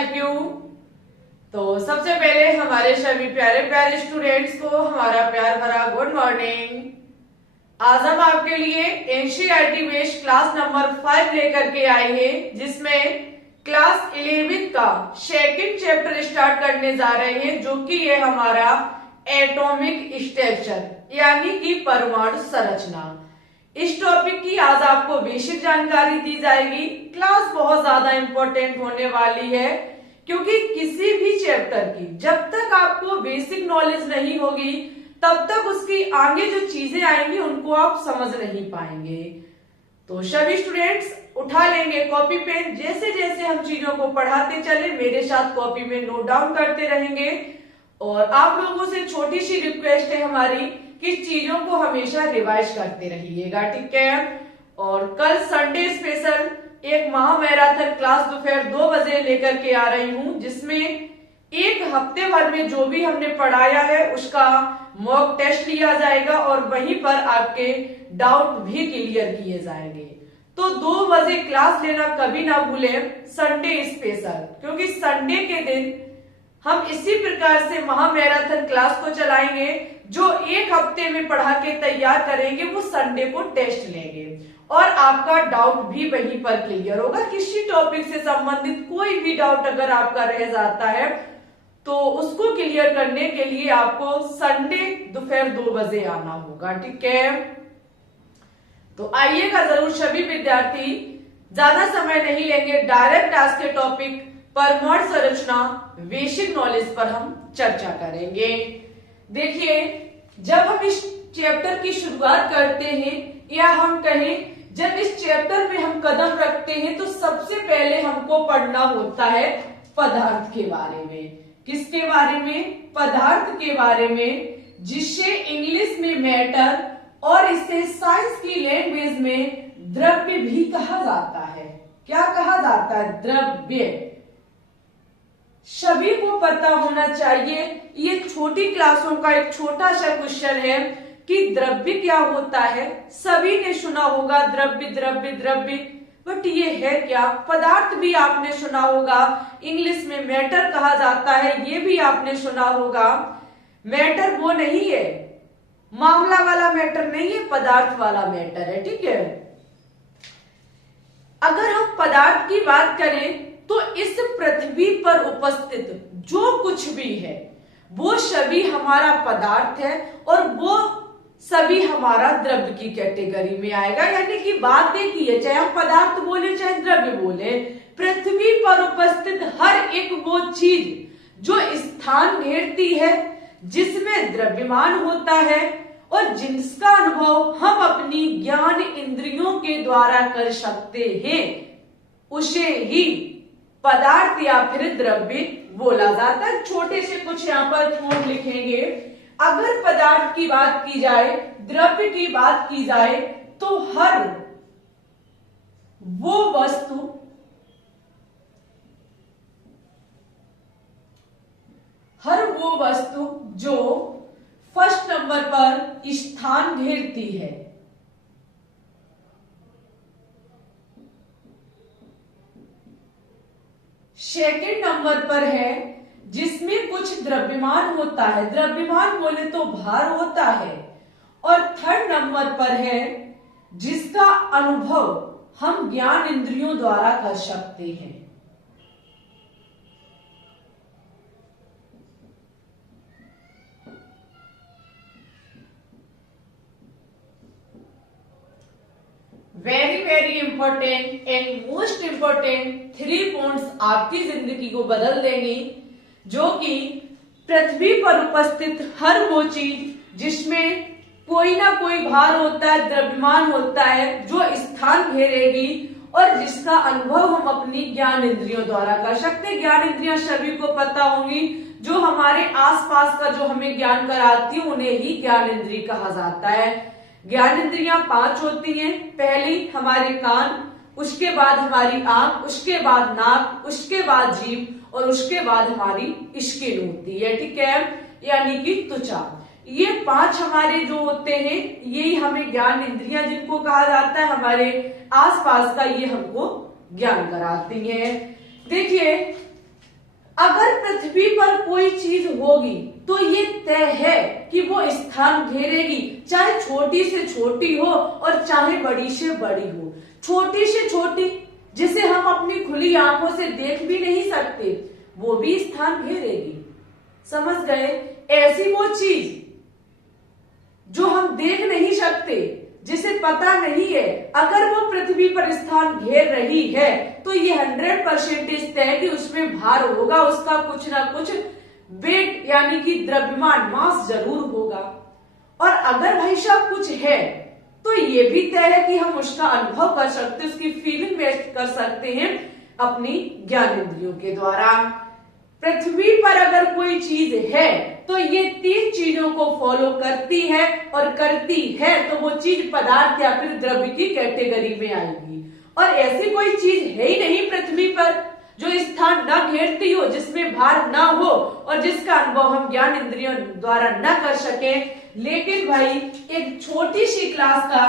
Help you. तो सबसे पहले हमारे सभी प्यारे प्यारे स्टूडेंट्स को हमारा प्यार भरा गुड मॉर्निंग। आज हम आपके लिए एनसीईआरटी बेस्ड क्लास नंबर 5 लेकर के आए हैं, जिसमें क्लास 11 का सेकंड चैप्टर स्टार्ट करने जा रहे हैं, जो कि ये हमारा एटॉमिक स्ट्रक्चर यानी कि परमाणु संरचना। इस टॉपिक की आज आपको बेसिक जानकारी दी जाएगी। क्लास बहुत ज्यादा इंपॉर्टेंट होने वाली है, क्योंकि किसी भी चैप्टर की जब तक आपको बेसिक नॉलेज नहीं होगी तब तक उसकी आगे जो चीजें आएंगी उनको आप समझ नहीं पाएंगे। तो सभी स्टूडेंट्स उठा लेंगे कॉपी पेन, जैसे जैसे हम चीजों को पढ़ाते चले मेरे साथ कॉपी में नोट डाउन करते रहेंगे। और आप लोगों से छोटी सी रिक्वेस्ट है हमारी कि चीजों को हमेशा रिवाइज करते रहिएगा, ठीक है। और कल संडे स्पेशल एक महामैराथन क्लास दोपहर 2 बजे लेकर के आ रही हूं, जिसमें एक हफ्ते भर में जो भी हमने पढ़ाया है उसका मॉक टेस्ट लिया जाएगा और वहीं पर आपके डाउट भी क्लियर किए जाएंगे। तो 2 बजे क्लास लेना कभी ना भूलें, संडे स्पेशल, क्योंकि संडे के दिन हम इसी प्रकार से महामैराथन क्लास को चलाएंगे। जो एक हफ्ते में पढ़ा के तैयार करेंगे वो संडे को टेस्ट लेंगे और आपका डाउट भी वहीं पर क्लियर होगा। किसी टॉपिक से संबंधित कोई भी डाउट अगर आपका रह जाता है तो उसको क्लियर करने के लिए आपको संडे दोपहर 2 बजे आना होगा, ठीक है। तो आइएगा जरूर सभी विद्यार्थी, ज्यादा समय नहीं लेंगे, डायरेक्ट आज के टॉपिक परमाणु संरचना बेसिक नॉलेज पर हम चर्चा करेंगे। देखिए, जब हम इस चैप्टर की शुरुआत करते हैं या हम कहें जब इस चैप्टर में हम कदम रखते हैं तो सबसे पहले हमको पढ़ना होता है पदार्थ के बारे में। किसके बारे में? पदार्थ के बारे में, जिसे इंग्लिश में मैटर और इसे साइंस की लैंग्वेज में द्रव्य भी कहा जाता है। क्या कहा जाता है? द्रव्य। सभी को पता होना चाहिए, ये छोटी क्लासों का एक छोटा सा क्वेश्चन है कि द्रव्य क्या होता है। सभी ने सुना होगा द्रव्य द्रव्य द्रव्य, बट ये है क्या? पदार्थ भी आपने सुना होगा, इंग्लिश में मैटर कहा जाता है, ये भी आपने सुना होगा। मैटर वो नहीं है, मामला वाला मैटर नहीं है, पदार्थ वाला मैटर है, ठीक है। अगर हम पदार्थ की बात करें तो इस पृथ्वी पर उपस्थित जो कुछ भी है वो सभी हमारा पदार्थ है और वो सभी हमारा द्रव्य की कैटेगरी में आएगा। यानी कि बात देखिए, चाहे हम पदार्थ बोले चाहे द्रव्य बोले, पृथ्वी पर उपस्थित हर एक वो चीज जो स्थान घेरती है, जिसमें द्रव्यमान होता है और जिसका अनुभव हम अपनी ज्ञान इंद्रियों के द्वारा कर सकते हैं, उसे ही पदार्थ या फिर द्रव्य बोला जाता है। छोटे से कुछ यहाँ पर नोट लिखेंगे। अगर पदार्थ की बात की जाए, द्रव्य की बात की जाए, तो हर वो वस्तु जो फर्स्ट नंबर पर स्थान घेरती है, सेकेंड नंबर पर है जिसमें कुछ द्रव्यमान होता है, द्रव्यमान बोले तो भार होता है, और थर्ड नंबर पर है जिसका अनुभव हम ज्ञान इंद्रियों द्वारा कर सकते हैं। Very very important and most important 3 points आपकी जिंदगी को बदल देंगी, जो कि पृथ्वी पर उपस्थित हर वो चीज जिसमें कोई ना कोई भार होता है, द्रव्यमान होता है, जो स्थान घेरेगी और जिसका अनुभव हम अपनी ज्ञान इंद्रियों द्वारा कर सकते हैं। ज्ञान इंद्रियां सभी को पता होंगी, जो हमारे आसपास का जो हमें ज्ञान कराती है उन्हें ही ज्ञान इंद्रिय कहा जाता है। ज्ञान इंद्रियां 5 होती हैं। पहली हमारे कान, उसके बाद हमारी आंख, उसके बाद नाक, उसके बाद जीभ और उसके बाद हमारी स्किन होती है, ठीक है, यानी कि त्वचा। ये 5 हमारे जो होते हैं यही हमें ज्ञान इंद्रियां जिनको कहा जाता है, हमारे आसपास का ये हमको ज्ञान कराती हैं। देखिए, अगर पृथ्वी पर कोई चीज होगी तो ये तय है कि वो स्थान घेरेगी, चाहे छोटी से छोटी हो और चाहे बड़ी से बड़ी हो। छोटी से छोटी जिसे हम अपनी खुली आंखों से देख भी नहीं सकते, वो भी स्थान घेरेगी। समझ गए? ऐसी वो चीज जो हम देख नहीं सकते, जिसे पता नहीं है, अगर वो पृथ्वी पर स्थान घेर रही है तो ये 100% तय है कि उसमें भार होगा, उसका कुछ ना कुछ वेट यानी कि द्रव्यमान मास जरूर होगा। और अगर भाई साहब कुछ है तो ये भी तय है कि हम उसका अनुभव कर सकते, उसकी फीलिंग व्यक्त कर सकते हैं अपनी ज्ञानेंद्रियों के द्वारा। पृथ्वी पर अगर कोई चीज है तो ये 3 चीजों को फॉलो करती है, और करती है तो वो चीज पदार्थ या फिर द्रव्य की कैटेगरी में आएगी। और ऐसी कोई चीज है ही नहीं पृथ्वी पर जो स्थान न घेरती हो, जिसमें भार न हो और जिसका अनुभव हम ज्ञान इंद्रियों द्वारा न कर सके। लेकिन भाई एक छोटी सी क्लास का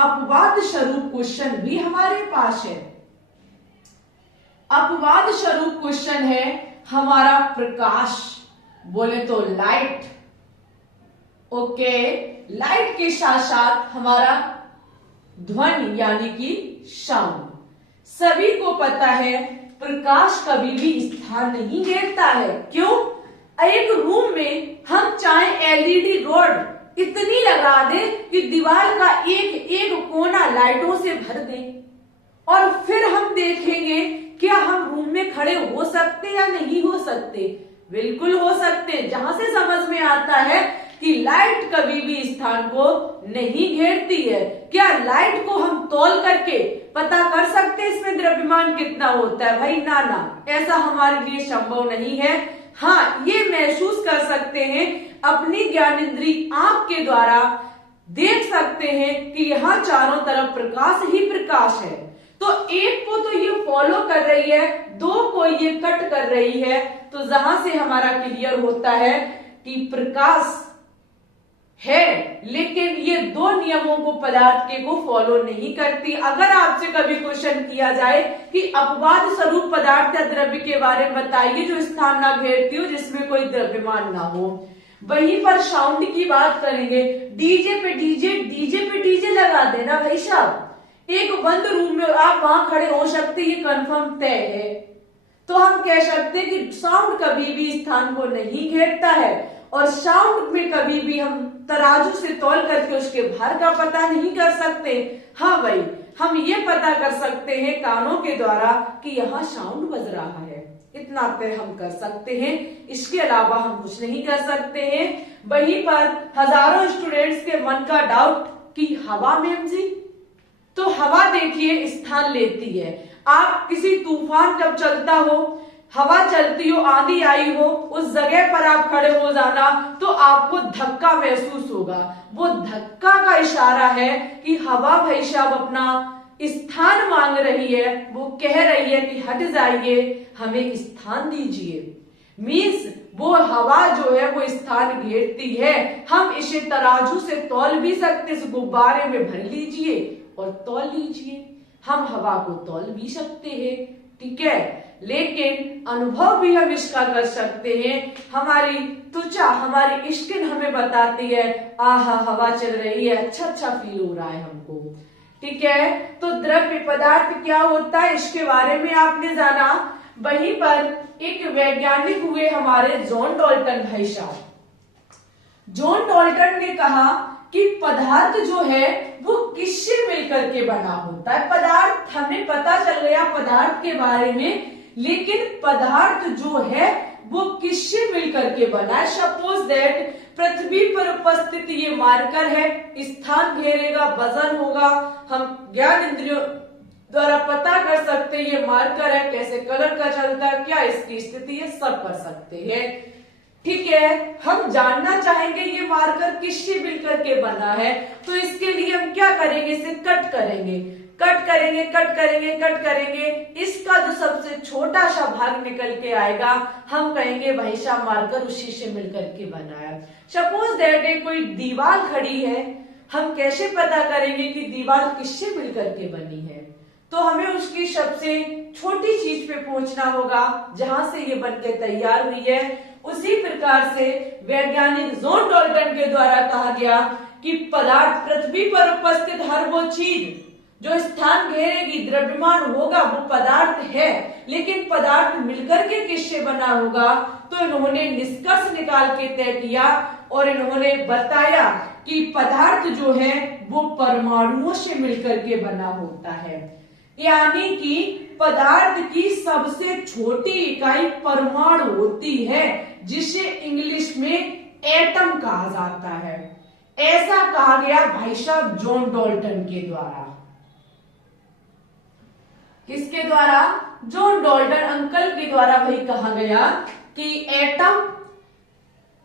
अपवाद स्वरूप क्वेश्चन भी हमारे पास है। अपवाद स्वरूप क्वेश्चन है हमारा प्रकाश, बोले तो लाइट। ओके, लाइट के साथ साथ हमारा ध्वनि यानी कि साउंड। सभी को पता है प्रकाश कभी भी स्थान नहीं घेरता है। क्यों? एक रूम में हम चाहे एलईडी रोड इतनी लगा दें कि दीवार का एक एक कोना लाइटों से भर दें, और फिर हम देखेंगे क्या हम रूम में खड़े हो सकते या नहीं हो सकते? बिल्कुल हो सकते। जहां से समझ में आता है कि लाइट कभी भी स्थान को नहीं घेरती है। क्या लाइट को हम तौल करके पता कर सकते हैं इसमें द्रव्यमान कितना होता है? भाई ना ना, ऐसा हमारे लिए संभव नहीं है। हाँ, ये महसूस कर सकते हैं अपनी ज्ञानेंद्रिय आंख के द्वारा, देख सकते हैं कि यहाँ चारों तरफ प्रकाश ही प्रकाश है। तो एक को तो ये फॉलो कर रही है, 2 को ये कट कर रही है। तो जहां से हमारा क्लियर होता है कि प्रकाश है, लेकिन ये 2 नियमों को पदार्थ के को फॉलो नहीं करती। अगर आपसे कभी क्वेश्चन किया जाए कि अपवाद स्वरूप पदार्थ या द्रव्य के बारे में बताइए जो स्थान ना घेरती हो, जिसमें कोई द्रव्यमान ना हो। वहीं पर साउंड की बात करेंगे, डीजे पे डीजे लगा देना भाई साहब। एक बंद रूम में आप वहां खड़े हो सकते, ये कंफर्म तय है। तो हम कह सकते हैं कि साउंड कभी भी स्थान को नहीं घेरता है, और साउंड में कभी भी हम तराजू से तौल करके उसके भार का पता नहीं कर सकते। हाँ भाई, हम ये पता कर सकते हैं कानों के द्वारा कि यहाँ साउंड बज रहा है, इतना तय हम कर सकते हैं। इसके अलावा हम कुछ नहीं कर सकते हैं। वहीं पर हजारों स्टूडेंट्स के मन का डाउट कि हवा मैम जी, तो हवा देखिए स्थान लेती है। आप किसी तूफान जब चलता हो, हवा चलती हो, आंधी आई हो, उस जगह पर आप खड़े हो जाना तो आपको धक्का महसूस होगा। वो धक्का का इशारा है कि हवा भाई साहब अपना स्थान मांग रही है, वो कह रही है कि हट जाइए, हमें स्थान दीजिए। मीन्स वो हवा जो है वो स्थान घेरती है। हम इसे तराजू से तौल भी सकते, इस गुब्बारे में भर लीजिए और तौल लीजिए। हम हवा को तौल भी सकते हैं, ठीक है, लेकिन अनुभव भी हम इसका कर सकते हैं। हमारी त्वचा, हमारी स्किन हमें बताती है आहा हवा चल रही है, अच्छा फील हो रहा है हमको, ठीक है। तो द्रव्य पदार्थ क्या होता है इसके बारे में आपने जाना। वहीं पर एक वैज्ञानिक हुए हमारे जॉन डाल्टन भाई साहब। जॉन डाल्टन ने कहा कि पदार्थ जो है वो किससे मिलकर के बना होता है। पदार्थ हमें पता चल गया पदार्थ के बारे में, लेकिन पदार्थ जो है वो किससे मिलकर के बना है। सपोज दैट पृथ्वी पर उपस्थित ये मार्कर है, स्थान घेरेगा, वजन होगा, हम ज्ञान इंद्रियों द्वारा पता कर सकते हैं ये मार्कर है, कैसे कलर का चलता है, क्या इसकी स्थिति है, सब कर सकते हैं, ठीक है। हम जानना चाहेंगे ये मार्कर किससे मिलकर के बना है, तो इसके लिए हम क्या करेंगे, इसे कट करेंगे, कट करेंगे, कट करेंगे, कट करेंगे। इसका जो सबसे छोटा सा भाग निकल के आएगा हम कहेंगे भाई साहब मार्कर उसी से मिलकर के बना है। सपोज दैट कोई दीवार खड़ी है, हम कैसे पता करेंगे कि दीवार किससे मिलकर के बनी है। तो हमें उसकी सबसे छोटी चीज पे पहुंचना होगा जहां से ये बनकर तैयार हुई है। उसी प्रकार से वैज्ञानिक जॉन डाल्टन के द्वारा कहा गया कि पदार्थ पृथ्वी पर उपस्थित हर वो चीज जो स्थान घेरेगी, द्रव्यमान होगा, वो पदार्थ है। लेकिन पदार्थ मिलकर के किससे बना होगा? तो इन्होंने निष्कर्ष निकाल के तय किया और इन्होंने बताया कि पदार्थ जो है वो परमाणुओं से मिलकर के बना होता है। यानी कि पदार्थ की सबसे छोटी इकाई परमाणु होती है, जिसे इंग्लिश में एटम कहा जाता है। ऐसा कहा गया भाई साहब जॉन डाल्टन के द्वारा। किसके द्वारा? जॉन डाल्टन अंकल के द्वारा भाई कहा गया कि एटम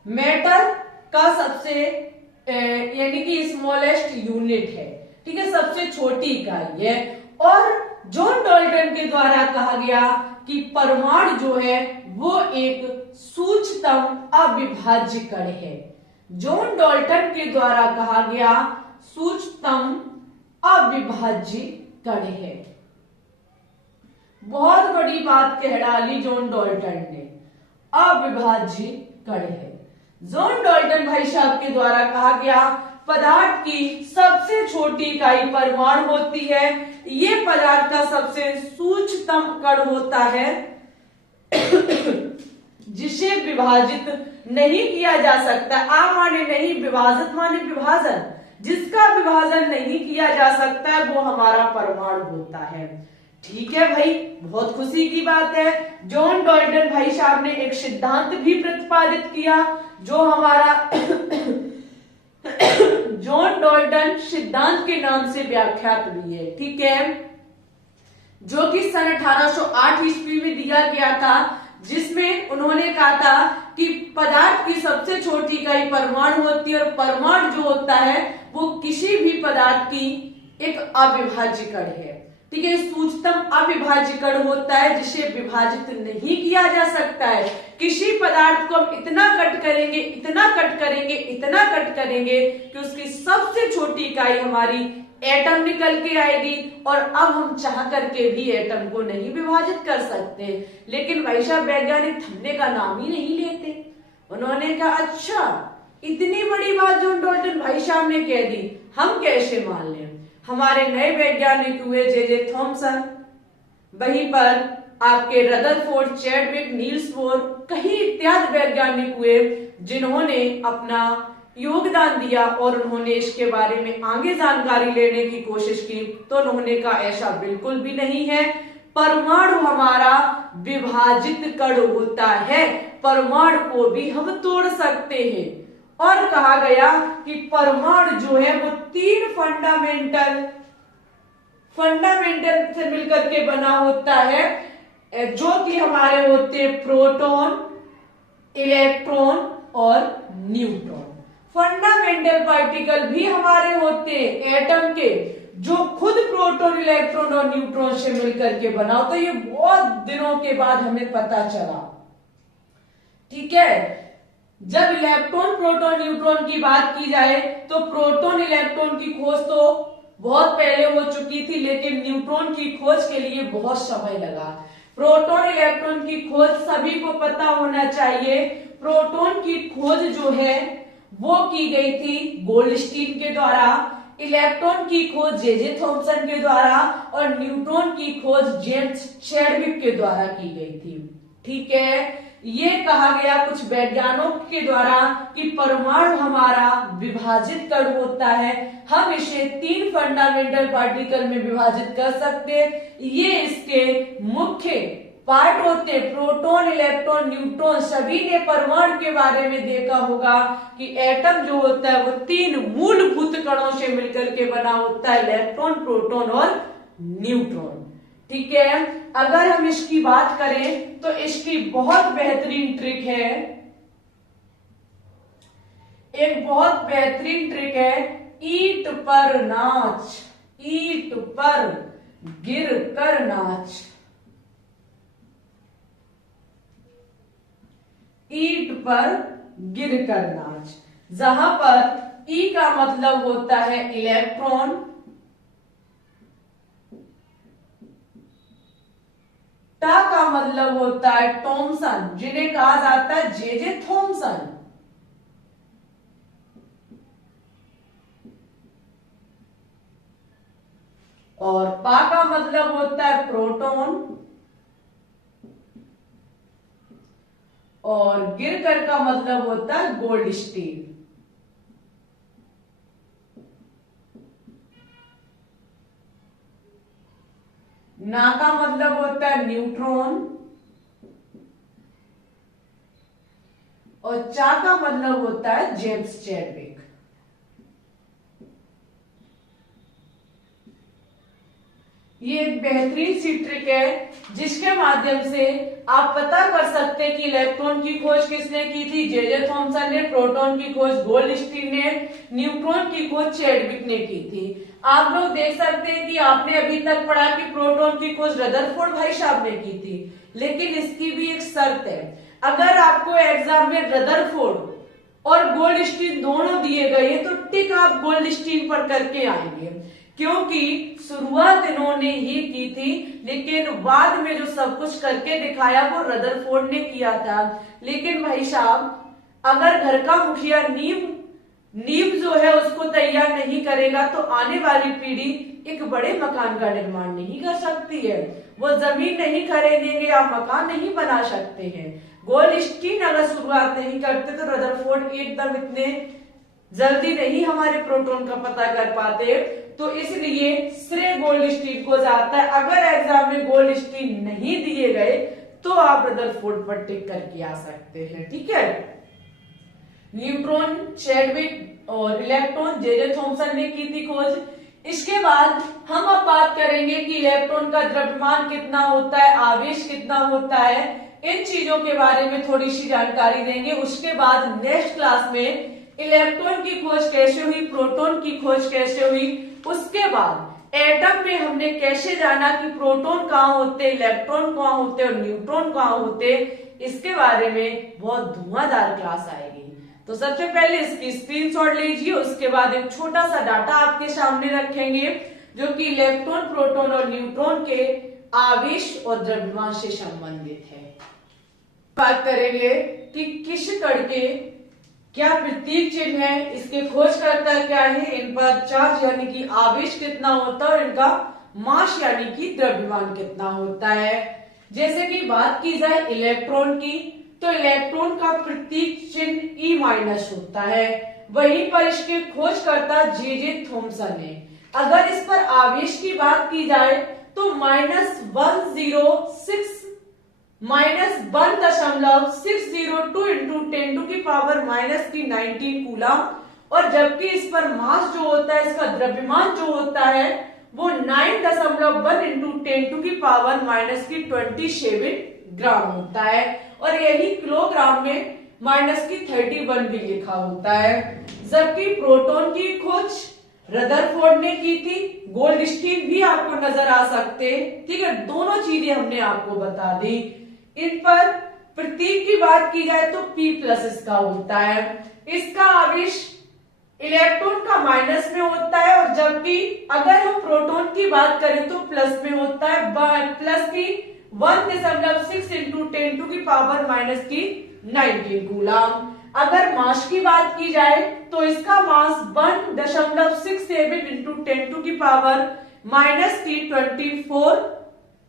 मैटर का सबसे यानी कि स्मॉलेस्ट यूनिट है, ठीक है, सबसे छोटी इकाई है। और जॉन डाल्टन के द्वारा कहा गया कि परमाणु जो है वो एक सूक्ष्मतम अविभाज्य कण है। जॉन डाल्टन के द्वारा कहा गया सूक्ष्मतम अविभाज्य कण है। बहुत बड़ी बात कह डाली जॉन डाल्टन ने, अविभाज्य कण है। जॉन डाल्टन भाई साहब के द्वारा कहा गया पदार्थ की सबसे छोटी इकाई परमाणु होती है। ये पदार्थ का सबसे सूक्ष्मतम कण होता है जिसे विभाजित नहीं किया जा सकता। आ माने नहीं, विभाजित माने विभाजन, जिसका विभाजन नहीं किया जा सकता है वो हमारा परमाणु होता है। ठीक है भाई, बहुत खुशी की बात है। जॉन डाल्टन भाई साहब ने एक सिद्धांत भी प्रतिपादित किया जो हमारा जॉन डाल्टन सिद्धांत के नाम से व्याख्यात भी है, ठीक है, जो कि सन 1808 ईस्वी में दिया गया था, जिसमें उन्होंने कहा था कि पदार्थ की सबसे छोटी इकाई परमाणु होती है और परमाणु जो होता है वो किसी भी पदार्थ की एक अविभाज्य कण है। ठीक है, सूक्ष्मतम अविभाज्य कण होता है जिसे विभाजित नहीं किया जा सकता है। किसी पदार्थ को हम इतना कट करेंगे, इतना कट करेंगे, इतना कट करेंगे कि उसकी सबसे छोटी इकाई हमारी एटम निकल के आएगी। और अब हम चाह करके भी एटम को नहीं विभाजित कर सकते। लेकिन भाई साहब वैज्ञानिक थमने का नाम ही नहीं लेते। उन्होंने कहा अच्छा इतनी बड़ी बात जॉन डाल्टन भाई साहब ने कह दी, हम कैसे मान लें। हमारे नए वैज्ञानिक हुए जे थॉमसन, वहीं पर आपके रदरफोर्ड, चैडविक, नील्स बोर, कई इत्यादि वैज्ञानिक हुए जिन्होंने अपना योगदान दिया और उन्होंने इसके बारे में आगे जानकारी लेने की कोशिश की। तो उन्होंने कहा ऐसा बिल्कुल भी नहीं है, परमाणु हमारा विभाजित कण होता है, परमाणु को भी हम तोड़ सकते हैं। और कहा गया कि परमाणु जो है वो 3 फंडामेंटल से मिलकर के बना होता है, जो कि हमारे होते हैं प्रोटॉन, इलेक्ट्रॉन और न्यूट्रॉन। फंडामेंटल पार्टिकल भी हमारे होते हैं एटम के, जो खुद प्रोटॉन, इलेक्ट्रॉन और न्यूट्रॉन से मिलकर के बना होता है। ये बहुत दिनों के बाद हमें पता चला। ठीक है, जब इलेक्ट्रॉन, प्रोटॉन, न्यूट्रॉन की बात की जाए तो प्रोटॉन, इलेक्ट्रॉन की खोज तो बहुत पहले हो चुकी थी, लेकिन न्यूट्रॉन की खोज के लिए बहुत समय लगा। प्रोटॉन, इलेक्ट्रॉन की खोज सभी को पता होना चाहिए। प्रोटॉन की खोज जो है वो की गई थी गोल्डस्टीन के द्वारा, इलेक्ट्रॉन की खोज जे थॉमसन के द्वारा और न्यूट्रॉन की खोज जेम्स चैडविक के द्वारा की गई थी। ठीक है, ये कहा गया कुछ वैज्ञानिकों के द्वारा कि परमाणु हमारा विभाजित कण होता है, हम इसे 3 फंडामेंटल पार्टिकल में विभाजित कर सकते हैं। ये इसके मुख्य पार्ट होते हैं, प्रोटॉन, इलेक्ट्रॉन, न्यूट्रॉन। सभी ने परमाणु के बारे में देखा होगा कि एटम जो होता है वो 3 मूलभूत कणों से मिलकर के बना होता है, इलेक्ट्रॉन, प्रोटॉन और न्यूट्रॉन। ठीक है, अगर हम इसकी बात करें तो इसकी बहुत बेहतरीन ट्रिक है, एक बहुत बेहतरीन ट्रिक है, ईंट पर नाच, ईंट पर गिर कर नाच। ईंट पर गिर कर नाच, जहां पर ई का मतलब होता है इलेक्ट्रॉन, टा का मतलब होता है थॉमसन, जिन्हें कहा जाता है जे थॉमसन। और पा का मतलब होता है प्रोटॉन, और गिरकर का मतलब होता है गोल्ड स्टील। ना का मतलब होता है न्यूट्रॉन, और चा का मतलब होता है जेम्स चैडविक। ये एक बेहतरीन सी ट्रिक है जिसके माध्यम से आप पता कर सकते हैं कि इलेक्ट्रॉन की खोज किसने की थी, जे थॉमसन ने, प्रोटॉन की खोज गोल्ड स्टील ने, न्यूट्रॉन की खोज चैडविक ने की थी। आप लोग देख सकते हैं कि आपने अभी तक पढ़ा कि प्रोटॉन की खोज रदरफोर्ड भाई साहब ने की थी, लेकिन इसकी भी एक शर्त है। अगर आपको एग्जाम में रदरफोर्ड और गोल्ड स्टील दोनों दिए गए तो टिक आप गोल्ड स्टील पर करके आएंगे, क्योंकि शुरुआत इन्होंने ही की थी, लेकिन बाद में जो सब कुछ करके दिखाया वो रदरफोर्ड ने किया था। लेकिन भाई साहब, अगर घर का मुखिया नींव जो है उसको तैयार नहीं करेगा तो आने वाली पीढ़ी एक बड़े मकान का निर्माण नहीं कर सकती है। वो जमीन नहीं खरीदेंगे, आप मकान नहीं बना सकते हैं। गोल्ड स्टील अगर शुरुआत नहीं करते तो रदरफोर्ड एकदम इतने जल्दी नहीं हमारे प्रोटॉन का पता कर पाते। तो इसलिए श्रेय गोल्ड स्टील को जाता है। अगर एग्जाम में गोल्ड स्टील नहीं दिए गए तो आप रदरफोर्ड पर टिक करके आ सकते हैं, ठीक है। न्यूट्रॉन चैडविक और इलेक्ट्रॉन जे थॉमसन ने की थी खोज। इसके बाद हम अब बात करेंगे कि इलेक्ट्रॉन का द्रव्यमान कितना होता है, आवेश कितना होता है, इन चीजों के बारे में थोड़ी सी जानकारी देंगे। उसके बाद नेक्स्ट क्लास में इलेक्ट्रॉन की खोज कैसे हुई, प्रोटॉन की खोज कैसे हुई, उसके बाद एटम में हमने कैसे जाना कि प्रोटॉन कहाँ होते, इलेक्ट्रॉन कहाँ होते और न्यूट्रॉन कहाँ होते, इसके बारे में बहुत धुआंधार क्लास आएगी। तो सबसे पहले इसकी स्क्रीनशॉट लीजिए, उसके बाद एक छोटा सा डाटा आपके सामने रखेंगे जो कि इलेक्ट्रॉन, प्रोटॉन और न्यूट्रॉन के आवेश और द्रव्यमान से संबंधित है। बात करेंगे कि किस कण के क्या प्रतीक चिन्ह है, इसके खोजकर्ता क्या है, इन पर चार्ज यानी कि आवेश कितना होता है और इनका मास यानी कि द्रव्यमान कितना होता है। जैसे कि बात की जाए इलेक्ट्रॉन की, तो इलेक्ट्रॉन का प्रतीक चिन्ह ई माइनस होता है, वहीं पर इसके खोजकर्ता जे थॉमसन है। अगर इस पर आवेश की बात की जाए तो -1.602 इंटू 10⁻⁻⁻19 कूलम, और जबकि इस पर मास जो होता है, इसका द्रव्यमान जो होता है वो 9.1 इंटू 10⁻⁻27 ग्राम होता है, और यही किलोग्राम में -31 भी लिखा होता है। जबकि प्रोटॉन की खोज रदरफोर्ड ने की थी, गोल्ड स्टील भी आपको नजर आ सकते, ठीक है, दोनों चीजें हमने आपको बता दी। इन पर प्रतीक की बात की जाए तो P+ इसका होता है। इसका आवेश इलेक्ट्रॉन का माइनस में होता है, और जबकि अगर हम प्रोटॉन की बात करें तो प्लस में होता है, प्लस की 1.6 इंटू 10⁻⁻19 कूलम। अगर मास की बात की जाए तो इसका मास 1.67 इंटू 10⁻⁻24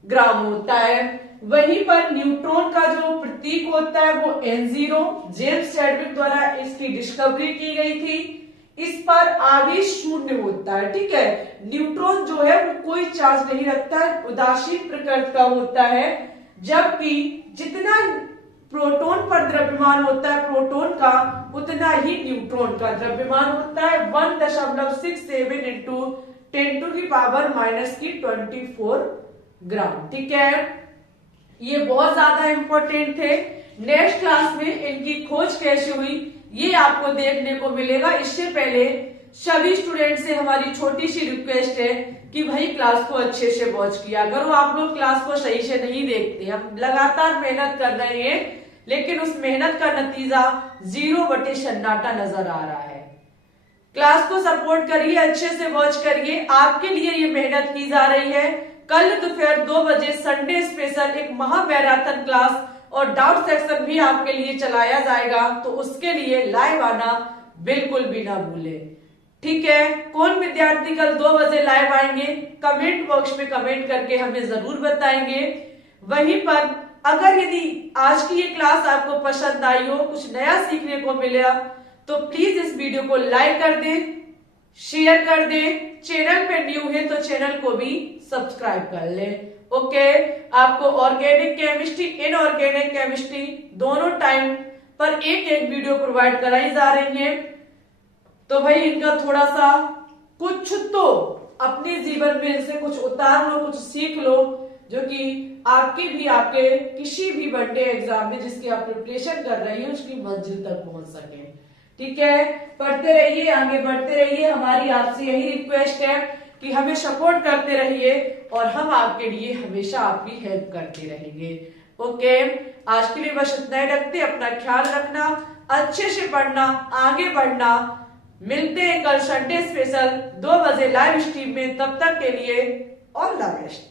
ग्राम होता है। वहीं पर न्यूट्रॉन का जो प्रतीक होता है वो N0, जेम्स चैडविक द्वारा इसकी डिस्कवरी की गई थी। इस पर आवेश शून्य होता है, ठीक है। न्यूट्रॉन जो है वो कोई चार्ज नहीं रखता है, उदासीन प्रकृति का होता है, जबकि जितना प्रोटॉन पर द्रव्यमान होता है प्रोटॉन का, उतना ही न्यूट्रॉन का द्रव्यमान होता है 1.67 इंटू 10⁻⁻24 ग्राम, ठीक है। ये बहुत ज्यादा इंपॉर्टेंट थे। नेक्स्ट क्लास में इनकी खोज कैसे हुई ये आपको देखने को मिलेगा। इससे पहले सभी स्टूडेंट से हमारी छोटी सी रिक्वेस्ट है कि भाई क्लास को अच्छे से वॉच किया करो। आप लोग क्लास को सही से नहीं देखते, हम लगातार मेहनत कर रहे हैं, लेकिन उस मेहनत का नतीजा 0 बटे सन्नाटा नजर आ रहा है। क्लास को सपोर्ट करिए, अच्छे से वॉच करिए, आपके लिए ये मेहनत की जा रही है। कल दोपहर 2 बजे संडे स्पेशल एक महा मैराथन क्लास और डाउट सेक्शन भी आपके लिए चलाया जाएगा, तो उसके लिए लाइव आना बिल्कुल भी ना भूले। ठीक है, कौन विद्यार्थी कल 2 बजे लाइव आएंगे कमेंट बॉक्स में कमेंट करके हमें जरूर बताएंगे। वहीं पर अगर यदि आज की ये क्लास आपको पसंद आई हो, कुछ नया सीखने को मिला, तो प्लीज इस वीडियो को लाइक कर दें, शेयर कर दें, चैनल पे न्यू है तो चैनल को भी सब्सक्राइब कर लें। ओके, आपको ऑर्गेनिक केमिस्ट्री, इनऑर्गेनिक केमिस्ट्री दोनों टाइम पर एक एक वीडियो प्रोवाइड कराई जा रही है, तो भाई इनका थोड़ा सा कुछ तो अपने जीवन में इनसे कुछ उतार लो, कुछ सीख लो, जो कि आपके किसी भी वनडे एग्जाम में जिसकी आप प्रिपरेशन कर रही है उसकी मंजिल तक पहुंच सके। ठीक है, पढ़ते रहिए, आगे बढ़ते रहिए। हमारी आपसे यही रिक्वेस्ट है कि हमें सपोर्ट करते रहिए और हम आपके लिए हमेशा आपकी हेल्प करते रहेंगे। ओके, आज के लिए बस इतना ही रखते, अपना ख्याल रखना, अच्छे से पढ़ना, आगे बढ़ना। मिलते हैं कल संडे स्पेशल 2 बजे लाइव स्ट्रीम में, तब तक के लिए ऑल द बेस्ट।